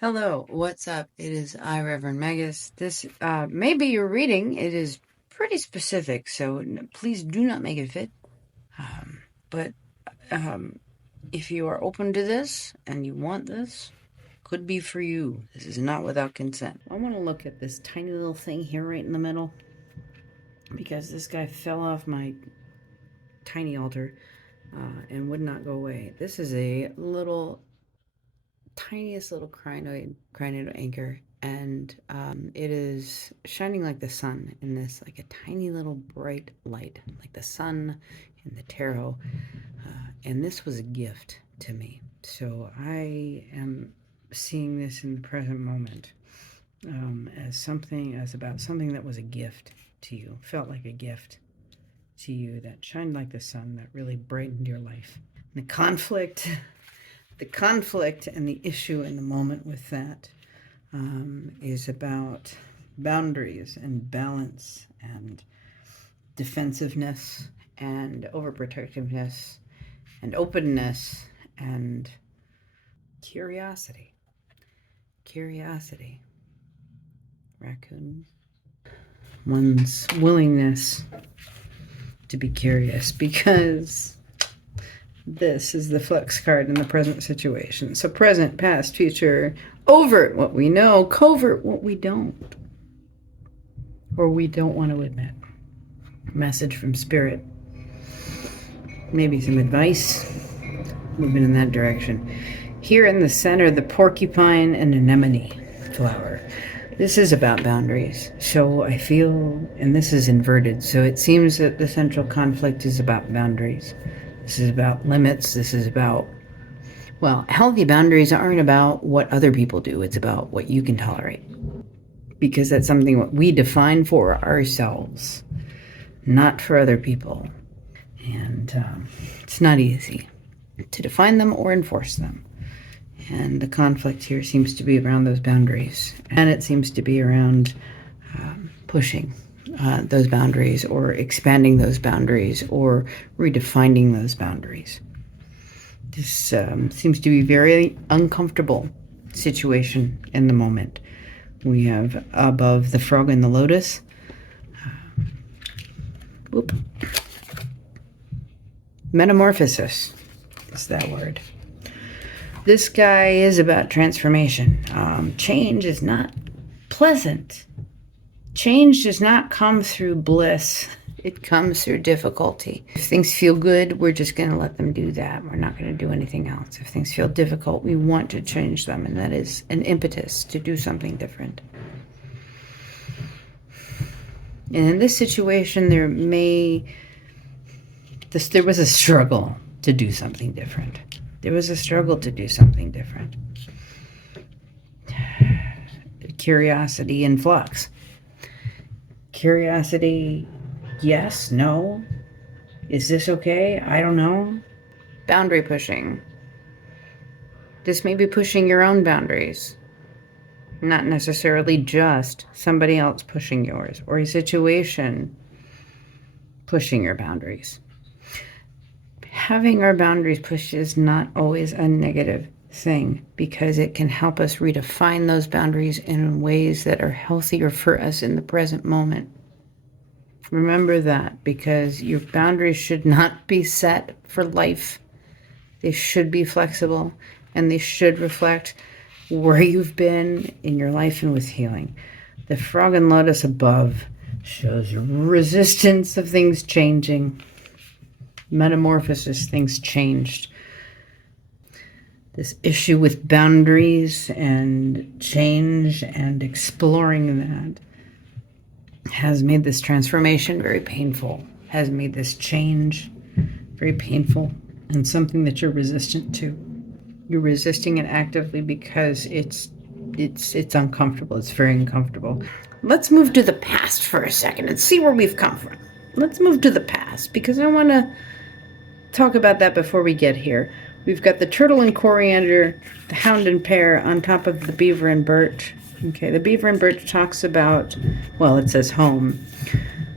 Hello, what's up? It is I, Reverend Magus. This may be your reading. It is pretty specific, so please do not make it fit. But if you are open to this and you want this, could be for you. This is not without consent. I want to look at this tiny little thing here right in the middle because this guy fell off my tiny altar and would not go away. This is a tiniest little crinoid anchor, and it is shining like the sun in this, like a tiny little bright light, like the sun in the tarot. And this was a gift to me. So I am seeing this in the present moment as about something that was a gift to you, felt like a gift to you, that shined like the sun, that really brightened your life. And the conflict and the issue in the moment with that is about boundaries and balance and defensiveness and overprotectiveness and openness and curiosity. Raccoon. One's willingness to be curious, because this is the flux card in the present situation. So present, past, future, overt what we know, covert what we don't, or we don't want to admit. Message from spirit. Maybe some advice. Moving in that direction. Here in the center, the porcupine and anemone flower. This is about boundaries. So I feel, and this is inverted, so it seems that the central conflict is about boundaries. This is about limits. This is about, well, healthy boundaries aren't about what other people do. It's about what you can tolerate. Because that's something what we define for ourselves, not for other people. And it's not easy to define them or enforce them. And the conflict here seems to be around those boundaries. And it seems to be around pushing those boundaries, or expanding those boundaries, or redefining those boundaries. This seems to be a very uncomfortable situation in the moment. We have above the frog and the lotus. Metamorphosis is that word. This guy is about transformation. Change is not pleasant. Change does not come through bliss. It comes through difficulty. If things feel good, we're just going to let them do that. We're not going to do anything else. If things feel difficult, we want to change them, and that is an impetus to do something different. And in this situation, there was a struggle to do something different. Curiosity in flux. Curiosity, yes, no. Is this okay? I don't know. Boundary pushing. This may be pushing your own boundaries, not necessarily just somebody else pushing yours, or a situation pushing your boundaries. Having our boundaries pushed is not always a negative thing, because it can help us redefine those boundaries in ways that are healthier for us in the present moment. Remember that, because your boundaries should not be set for life. They should be flexible, and they should reflect where you've been in your life and with healing. The frog and lotus above shows resistance of things changing. Metamorphosis, things changed. This issue with boundaries and change and exploring that has made this transformation very painful, has made this change very painful, and something that you're resistant to. You're resisting it actively because it's uncomfortable. It's very uncomfortable. Let's move to the past for a second and see where we've come from. Let's move to the past, because I want to talk about that before we get here. We've got the turtle and coriander, the hound and pear on top of the beaver and birch. Okay, the beaver and birch talks about, well, it says home.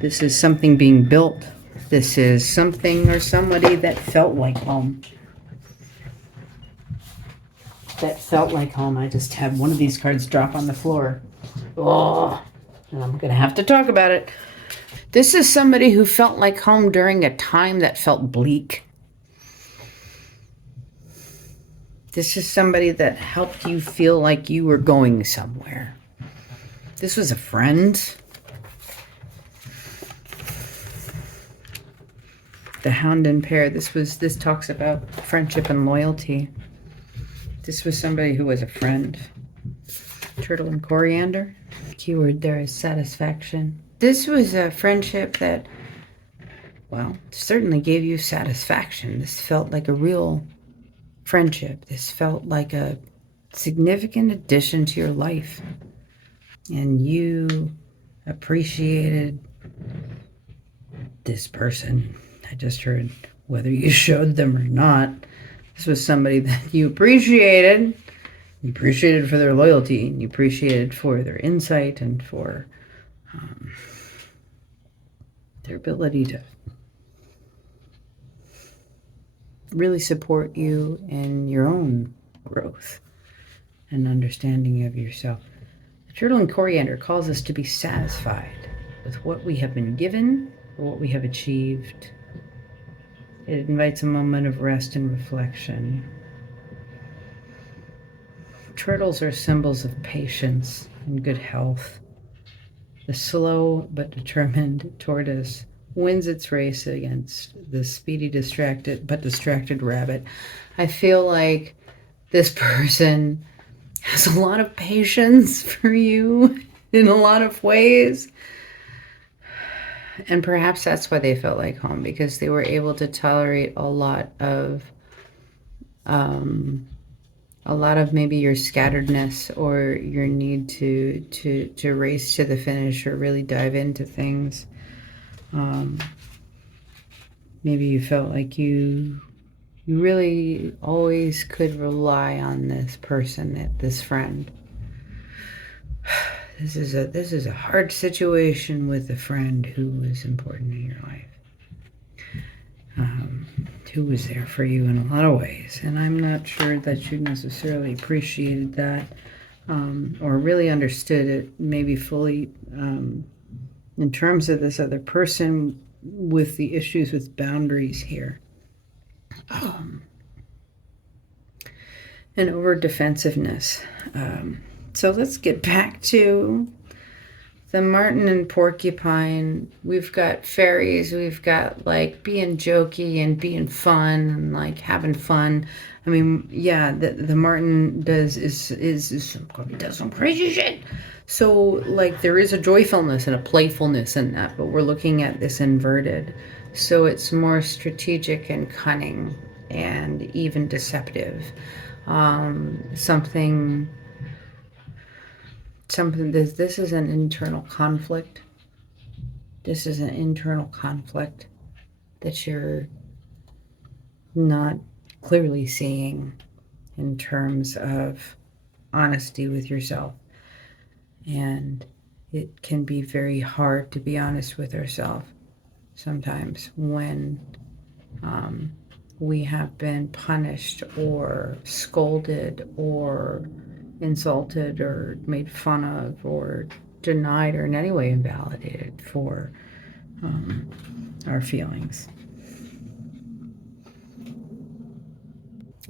This is something being built. This is something or somebody that felt like home. that felt like home. I just had one of these cards drop on the floor. Oh, and I'm going to have to talk about it. This is somebody who felt like home during a time that felt bleak. This is somebody that helped you feel like you were going somewhere. This was a friend. The Hound and Pair. This talks about friendship and loyalty. This was somebody who was a friend. Turtle and Coriander. Keyword there is satisfaction. This was a friendship that, well, certainly gave you satisfaction. This felt like a real friendship. This felt like a significant addition to your life. And you appreciated this person. I just heard whether you showed them or not. This was somebody that you appreciated. You appreciated for their loyalty, and you appreciated for their insight and for their ability to really support you in your own growth and understanding of yourself. The Turtle and Coriander calls us to be satisfied with what we have been given, or what we have achieved. It invites a moment of rest and reflection. Turtles are symbols of patience and good health. The slow but determined tortoise wins its race against the speedy, distracted rabbit. I feel like this person has a lot of patience for you in a lot of ways. And perhaps that's why they felt like home, because they were able to tolerate a lot of maybe your scatteredness or your need to race to the finish or really dive into things. Maybe you felt like you really always could rely on this person, this friend. This is a hard situation with a friend who was important in your life. Who was there for you in a lot of ways. And I'm not sure that you necessarily appreciated that or really understood it maybe fully in terms of this other person with the issues with boundaries here. And over defensiveness. So let's get back to the marten and porcupine. We've got fairies. We've got like being jokey and being fun and like having fun. I mean, yeah, the marten does some crazy shit. So like there is a joyfulness and a playfulness in that, but we're looking at this inverted. So it's more strategic and cunning and even deceptive. Something this is an internal conflict. This is an internal conflict that you're not clearly seeing in terms of honesty with yourself. And it can be very hard to be honest with ourselves sometimes when we have been punished or scolded or insulted or made fun of or denied or in any way invalidated for our feelings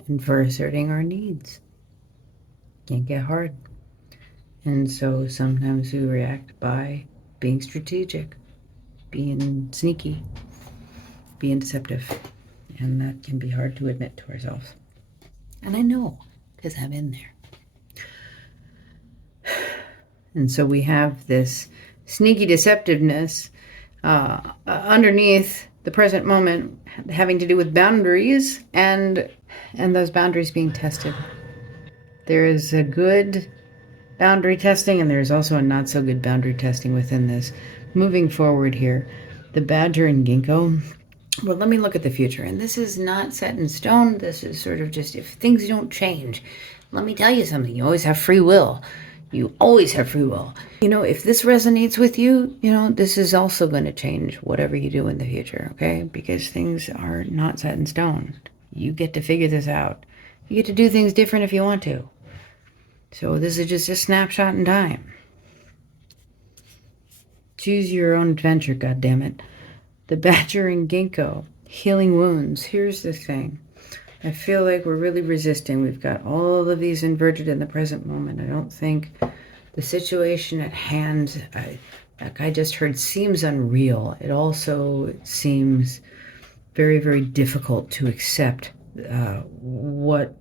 and for asserting our needs. Can get hard. And so sometimes we react by being strategic, being sneaky, being deceptive. And that can be hard to admit to ourselves. And I know, because I'm in there. And so we have this sneaky deceptiveness underneath the present moment having to do with boundaries and those boundaries being tested. There is a good boundary testing and there's also a not so good boundary testing within this. Moving forward here, the badger and ginkgo. Well, let me look at the future. And this is not set in stone. This is sort of just if things don't change. Let me tell you something. You always have free will. You always have free will. You know, if this resonates with you, you know, this is also going to change whatever you do in the future, okay? Because things are not set in stone. You get to figure this out. You get to do things different if you want to. So this is just a snapshot in time. Choose your own adventure, goddammit. The badger and ginkgo. Healing wounds. Here's the thing. I feel like we're really resisting. We've got all of these inverted in the present moment. I don't think the situation at hand, like I just heard, seems unreal. It also seems very, very difficult to accept what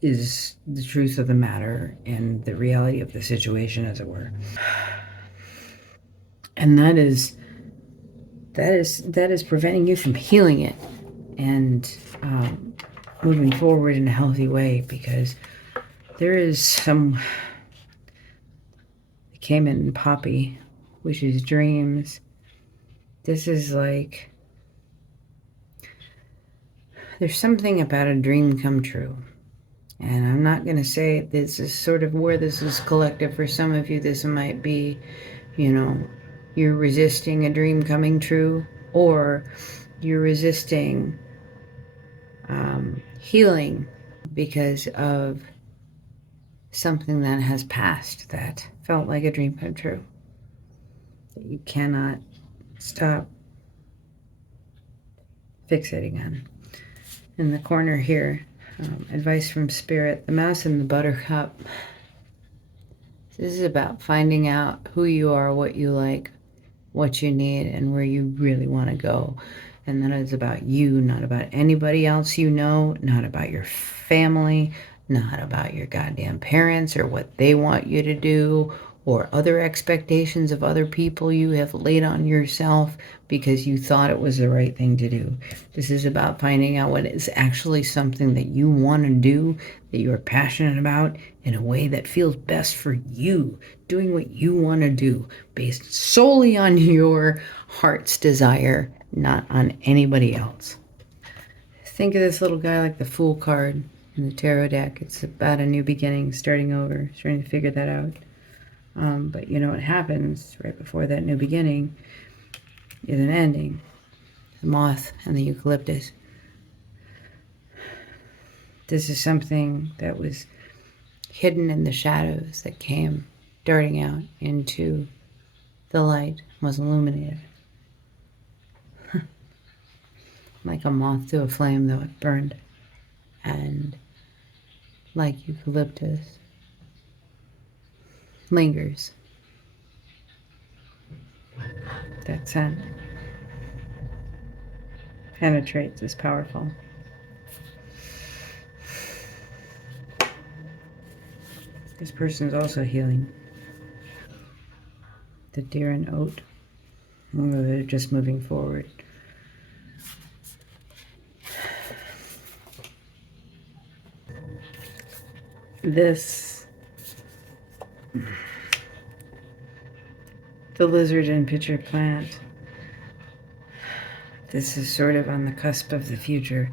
is the truth of the matter and the reality of the situation, as it were. And that is preventing you from healing it and moving forward in a healthy way, because there is some, it came in Poppy, which is dreams. This is like, there's something about a dream come true. And I'm not going to say this is sort of where this is collective. For some of you, this might be, you know, you're resisting a dream coming true, or you're resisting healing because of something that has passed that felt like a dream come true, that you cannot stop fixating on. In the corner here, advice from Spirit, the mouse and the buttercup. This is about finding out who you are, what you like, what you need, and where you really want to go. And that is about you, not about anybody else you know, not about your family, not about your goddamn parents or what they want you to do, or other expectations of other people you have laid on yourself because you thought it was the right thing to do. This is about finding out what is actually something that you want to do, that you're passionate about, in a way that feels best for you, doing what you want to do based solely on your heart's desire, not on anybody else. Think of this little guy like the Fool card in the tarot deck. It's about a new beginning, starting over, trying to figure that out. But you know what happens right before that new beginning is an ending. The moth and the eucalyptus. This is something that was hidden in the shadows that came darting out into the light, was illuminated. Like a moth to a flame, though it burned. And like eucalyptus, lingers. That scent penetrates, is powerful. This person's also healing. The deer and oat. Although they're just moving forward. This, the lizard and pitcher plant. This is sort of on the cusp of the future.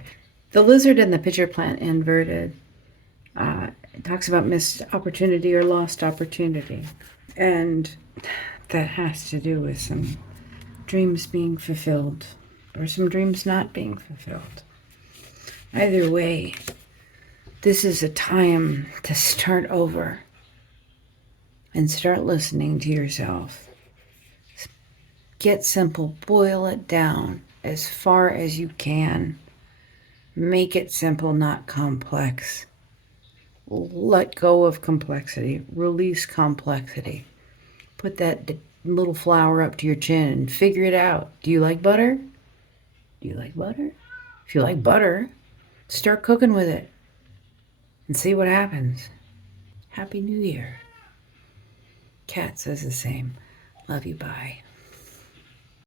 The lizard and the pitcher plant inverted. It talks about missed opportunity or lost opportunity. And that has to do with some dreams being fulfilled or some dreams not being fulfilled. Either way, this is a time to start over and start listening to yourself. Get simple, boil it down as far as you can. Make it simple, not complex. Let go of complexity. Release complexity. Put that little flower up to your chin and figure it out. Do you like butter? Do you like butter? If you like butter, start cooking with it and see what happens. Happy New Year. Kat says the same. Love you, bye.